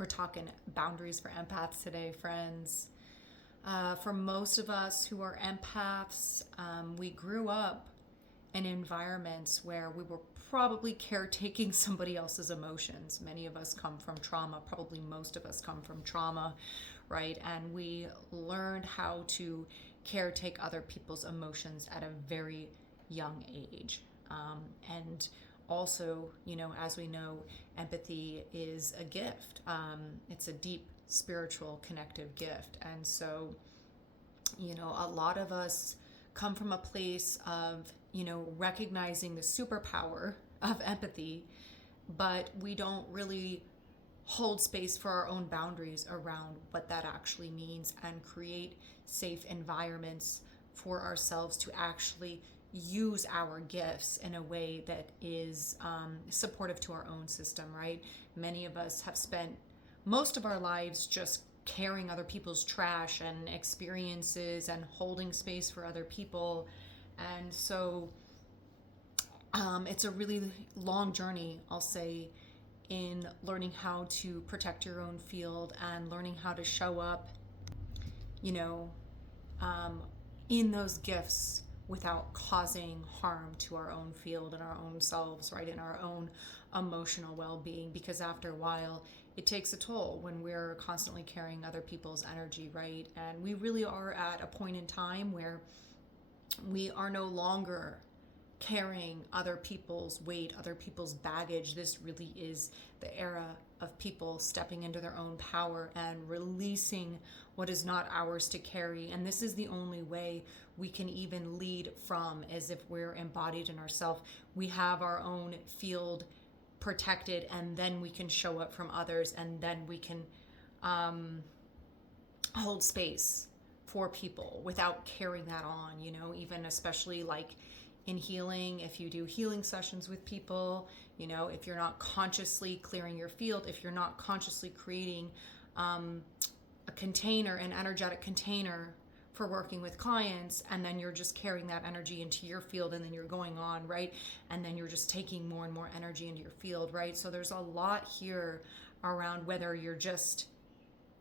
We're talking boundaries for empaths today, friends. For most of us who are empaths, we grew up in environments where we were probably caretaking somebody else's emotions. Many of us come from trauma, probably most of us come from trauma, right? And we learned how to caretake other people's emotions at a very young age. And also, as we know, empathy is a gift. It's a deep spiritual connective gift. And so, a lot of us come from a place of, recognizing the superpower of empathy, but we don't really hold space for our own boundaries around what that actually means and create safe environments for ourselves to actually use our gifts in a way that is supportive to our own system, right? Many of us have spent most of our lives just carrying other people's trash and experiences and holding space for other people. And so it's a really long journey, I'll say, in learning how to protect your own field and learning how to show up, in those gifts without causing harm to our own field and our own selves, right? In our own emotional well-being, because after a while, it takes a toll when we're constantly carrying other people's energy, right? And we really are at a point in time where we are no longer carrying other people's weight, other people's baggage. This really is the era of people stepping into their own power and releasing what is not ours to carry. And this is the only way we can even lead from, as if we're embodied in ourselves. We have our own field protected, and then we can show up from others, and then we can hold space for people without carrying that on, even especially like in healing, if you do healing sessions with people, if you're not consciously clearing your field, if you're not consciously creating a container, an energetic container for working with clients, and then you're just carrying that energy into your field, and then you're going on, right? And then you're just taking more and more energy into your field, right? So there's a lot here around whether you're just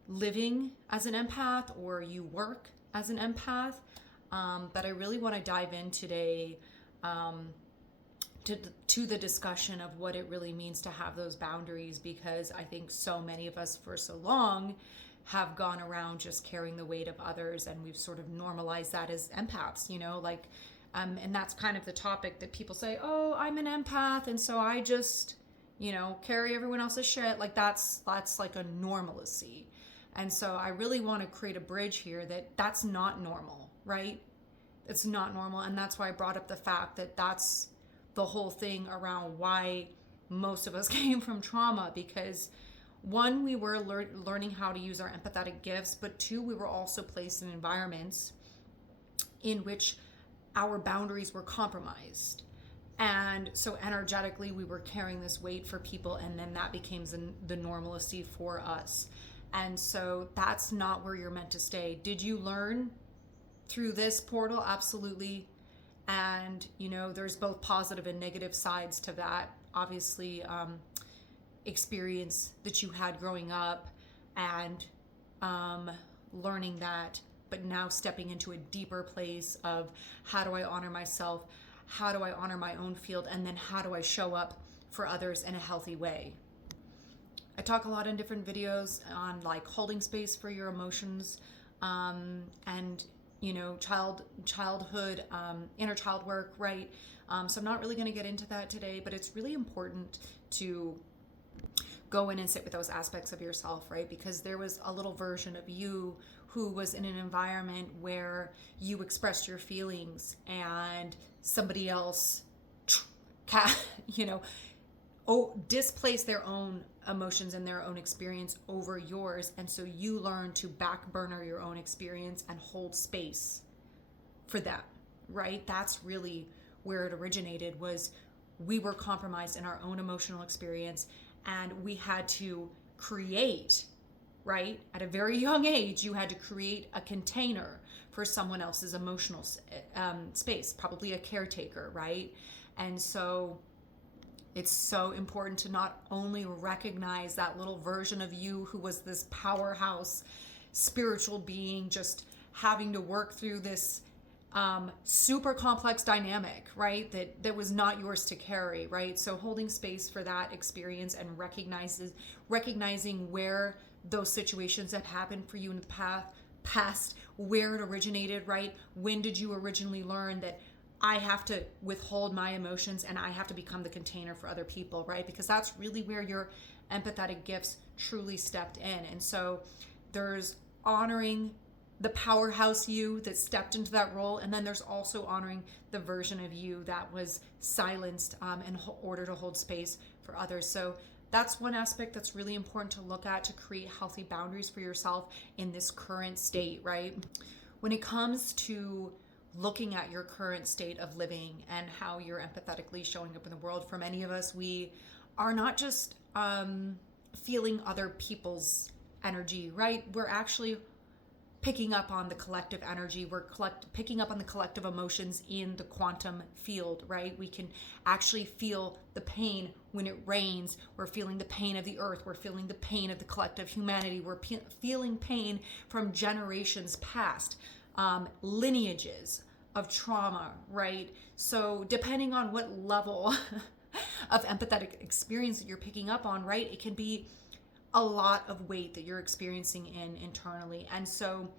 living as an empath or you work as an empath. But I really want to dive in today to the discussion of what it really means to have those boundaries, because I think so many of us for so long have gone around just carrying the weight of others, and we've sort of normalized that as empaths, and that's kind of the topic that people say, oh, I'm an empath, and so I just, carry everyone else's shit. Like that's like a normalcy. And so I really want to create a bridge here that that's not normal, right? It's not normal. And that's why I brought up the fact that that's the whole thing around why most of us came from trauma, because one, we were learning how to use our empathetic gifts, but two, we were also placed in environments in which our boundaries were compromised. And so energetically, we were carrying this weight for people, and then that became the normalcy for us. And so that's not where you're meant to stay. Did you learn through this portal? Absolutely. And, there's both positive and negative sides to that. Obviously, experience that you had growing up and learning that, but now stepping into a deeper place of how do I honor myself? How do I honor my own field? And then how do I show up for others in a healthy way? I talk a lot in different videos on like holding space for your emotions, and childhood, inner child work, right? So I'm not really going to get into that today, but it's really important to go in and sit with those aspects of yourself, right? Because there was a little version of you who was in an environment where you expressed your feelings and somebody else, displaced their own emotions and their own experience over yours. And so you learn to back burner your own experience and hold space for them, right? That's really where it originated, was we were compromised in our own emotional experience, and we had to create, right? At a very young age, you had to create a container for someone else's emotional space, probably a caretaker, right? And so It's so important to not only recognize that little version of you who was this powerhouse spiritual being, just having to work through this super complex dynamic, right? That was not yours to carry, right? So holding space for that experience and recognizing where those situations have happened for you in the past, where it originated, right? When did you originally learn that I have to withhold my emotions and I have to become the container for other people, right? Because that's really where your empathetic gifts truly stepped in. And so there's honoring the powerhouse you that stepped into that role, and then there's also honoring the version of you that was silenced in order to hold space for others. So that's one aspect that's really important to look at to create healthy boundaries for yourself in this current state, right? When it comes to looking at your current state of living and how you're empathetically showing up in the world, for many of us, we are not just feeling other people's energy, right? We're actually picking up on the collective energy. We're picking up on the collective emotions in the quantum field, right? We can actually feel the pain when it rains. We're feeling the pain of the earth. We're feeling the pain of the collective humanity. We're feeling pain from generations past, lineages of trauma, right? So depending on what level of empathetic experience that you're picking up on, right, it can be a lot of weight that you're experiencing internally. And so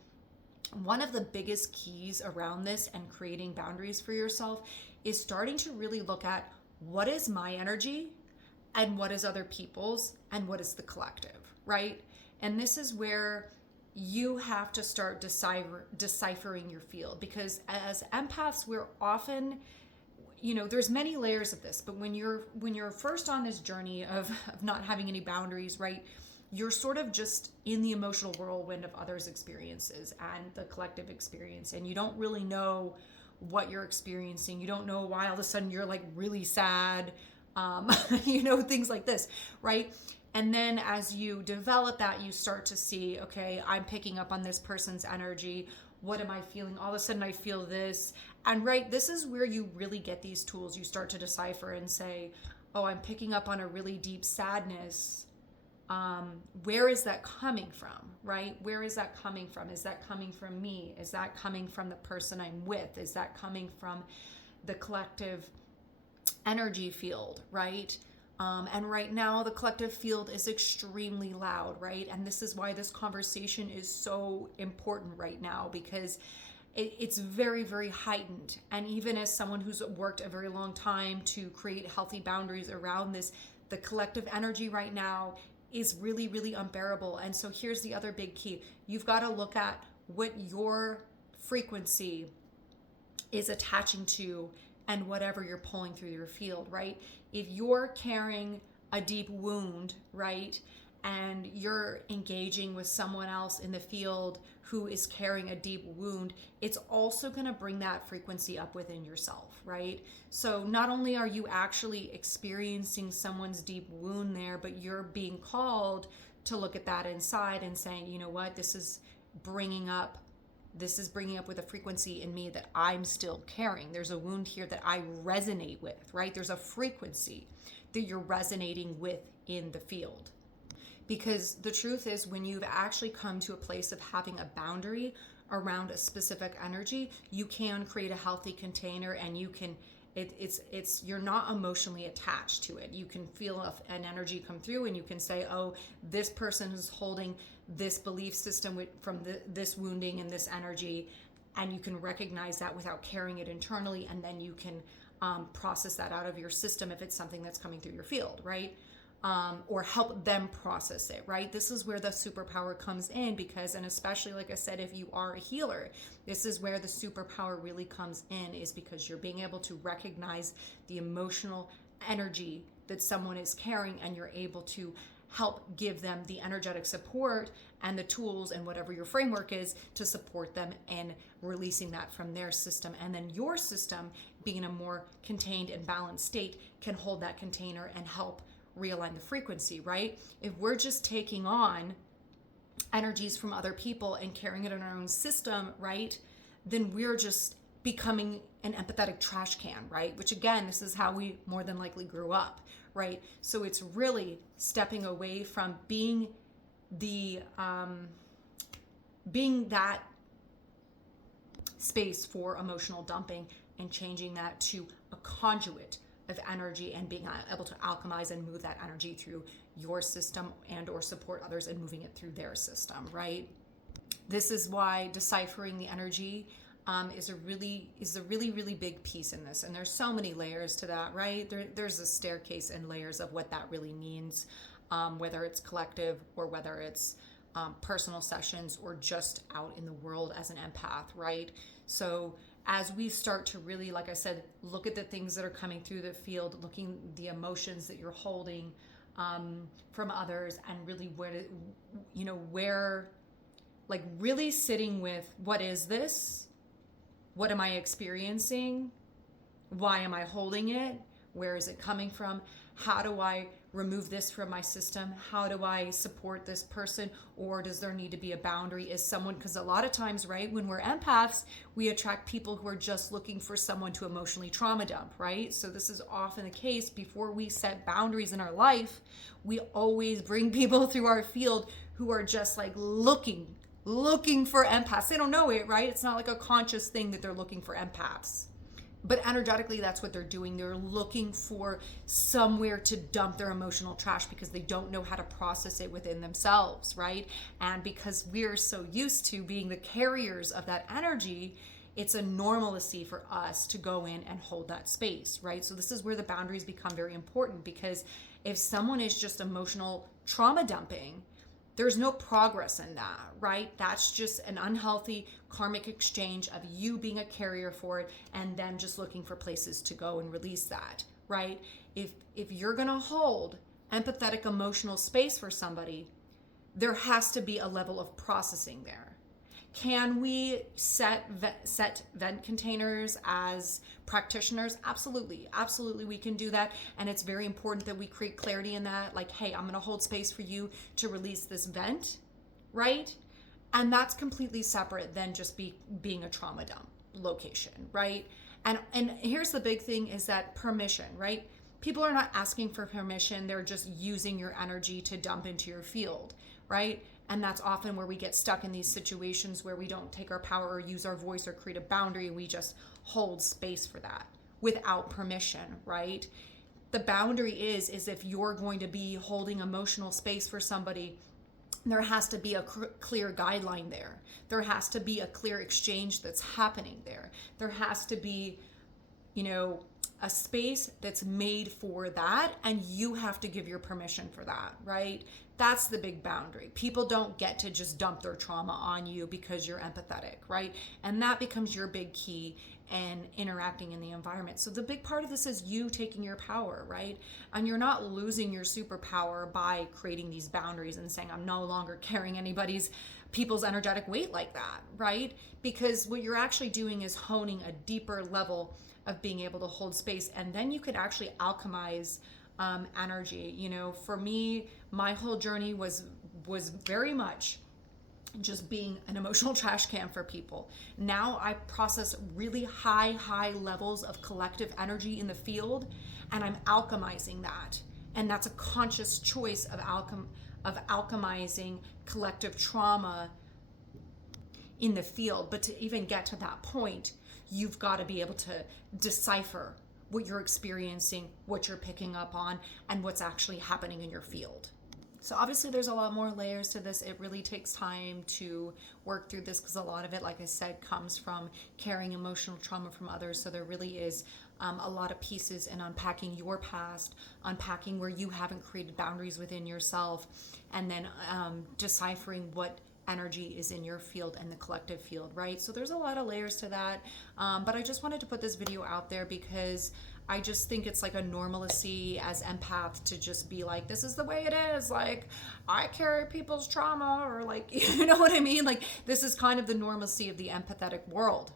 one of the biggest keys around this and creating boundaries for yourself is starting to really look at what is my energy and what is other people's and what is the collective, right? And this is where you have to start deciphering your field, because as empaths, we're often, there's many layers of this, but when you're first on this journey of not having any boundaries, right, you're sort of just in the emotional whirlwind of others' experiences and the collective experience, and you don't really know what you're experiencing. You don't know why all of a sudden you're like really sad, things like this, right? And then as you develop that, you start to see, okay, I'm picking up on this person's energy. What am I feeling? All of a sudden I feel this. And right, this is where you really get these tools. You start to decipher and say, oh, I'm picking up on a really deep sadness. Where is that coming from, right? Where is that coming from? Is that coming from me? Is that coming from the person I'm with? Is that coming from the collective energy field, right? And right now the collective field is extremely loud, right? And this is why this conversation is so important right now, because it's very, very heightened. And even as someone who's worked a very long time to create healthy boundaries around this, the collective energy right now is really, really unbearable. And so here's the other big key. You've got to look at what your frequency is attaching to and whatever you're pulling through your field, right? If you're carrying a deep wound, right, and you're engaging with someone else in the field who is carrying a deep wound, it's also going to bring that frequency up within yourself, right? So not only are you actually experiencing someone's deep wound there, but you're being called to look at that inside and saying, you know what, this is bringing up with a frequency in me that I'm still carrying. There's a wound here that I resonate with, right? There's a frequency that you're resonating with in the field. Because the truth is, when you've actually come to a place of having a boundary around a specific energy, you can create a healthy container, and you can, you're not emotionally attached to it. You can feel an energy come through, and you can say, oh, this person is holding this belief system from this wounding and this energy, and you can recognize that without carrying it internally, and then you can process that out of your system if it's something that's coming through your field, right? Or help them process it, right? This is where the superpower comes in, because, and especially like I said, if you are a healer, this is where the superpower really comes in, is because you're being able to recognize the emotional energy that someone is carrying, and you're able to help give them the energetic support and the tools and whatever your framework is to support them in releasing that from their system. And then your system, being in a more contained and balanced state, can hold that container and help realign the frequency, right? If we're just taking on energies from other people and carrying it in our own system, right, then we're just becoming an empathetic trash can, right? Which again, this is how we more than likely grew up, right? So it's really stepping away from being that space for emotional dumping and changing that to a conduit of energy and being able to alchemize and move that energy through your system and or support others and moving it through their system, right? This is why deciphering the energy is a really big piece in this. And there's so many layers to that, right? There's a staircase and layers of what that really means, whether it's collective or whether it's personal sessions or just out in the world as an empath, right? So as we start to really, like I said, look at the things that are coming through the field, looking the emotions that you're holding from others, and really where, like really sitting with, what is this? What am I experiencing? Why am I holding it? Where is it coming from? How do I remove this from my system? How do I support this person? Or does there need to be a boundary? Is someone, because a lot of times, right, when we're empaths, we attract people who are just looking for someone to emotionally trauma dump, right? So this is often the case. Before we set boundaries in our life, we always bring people through our field who are just like looking for empaths. They don't know it, right? It's not like a conscious thing that they're looking for empaths. But energetically, that's what they're doing. They're looking for somewhere to dump their emotional trash because they don't know how to process it within themselves, right? And because we're so used to being the carriers of that energy, it's a normalcy for us to go in and hold that space, right? So this is where the boundaries become very important, because if someone is just emotional trauma dumping, there's no progress in that, right? That's just an unhealthy karmic exchange of you being a carrier for it and then just looking for places to go and release that, right? If you're gonna hold empathetic emotional space for somebody, there has to be a level of processing there. Can we set vent containers as practitioners? Absolutely we can do that. And it's very important that we create clarity in that, like, hey, I'm gonna hold space for you to release this vent, right? And that's completely separate than just being a trauma dump location, right? And here's the big thing is that permission, right? People are not asking for permission, they're just using your energy to dump into your field, right? And that's often where we get stuck in these situations where we don't take our power or use our voice or create a boundary. We just hold space for that without permission, right? The boundary is if you're going to be holding emotional space for somebody, there has to be a clear guideline there. There has to be a clear exchange that's happening there. There has to be, a space that's made for that, and you have to give your permission for that, right? That's the big boundary. People don't get to just dump their trauma on you because you're empathetic, right? And that becomes your big key and interacting in the environment. So the big part of this is you taking your power, right? And you're not losing your superpower by creating these boundaries and saying, I'm no longer carrying people's energetic weight like that, right? Because what you're actually doing is honing a deeper level of being able to hold space. And then you could actually alchemize energy. For me, my whole journey was very much just being an emotional trash can for people. Now I process really high levels of collective energy in the field, and I'm alchemizing that. And that's a conscious choice of alchemizing collective trauma in the field. But to even get to that point, you've got to be able to decipher what you're experiencing, what you're picking up on, and what's actually happening in your field. So obviously there's a lot more layers to this. It really takes time to work through this because a lot of it, like I said, comes from carrying emotional trauma from others. So there really is a lot of pieces in unpacking your past, unpacking where you haven't created boundaries within yourself, and then deciphering what energy is in your field and the collective field, right? So there's a lot of layers to that. But I just wanted to put this video out there because I just think it's like a normalcy as empaths to just be like, this is the way it is. Like, I carry people's trauma, or like, you know what I mean? Like, this is kind of the normalcy of the empathetic world.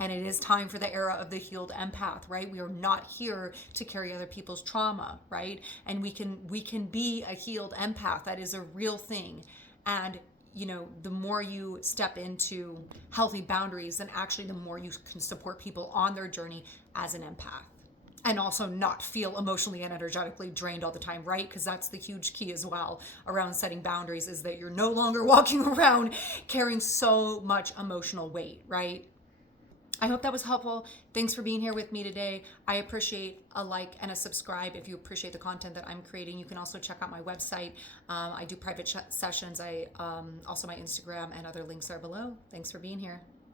And it is time for the era of the healed empath, right? We are not here to carry other people's trauma, right? And we can be a healed empath. That is a real thing. And the more you step into healthy boundaries, then actually the more you can support people on their journey as an empath. and also not feel emotionally and energetically drained all the time, right? Because that's the huge key as well around setting boundaries, is that you're no longer walking around carrying so much emotional weight, right? I hope that was helpful. Thanks for being here with me today. I appreciate a like and a subscribe if you appreciate the content that I'm creating. You can also check out my website. I do private sessions. Also my Instagram and other links are below. Thanks for being here.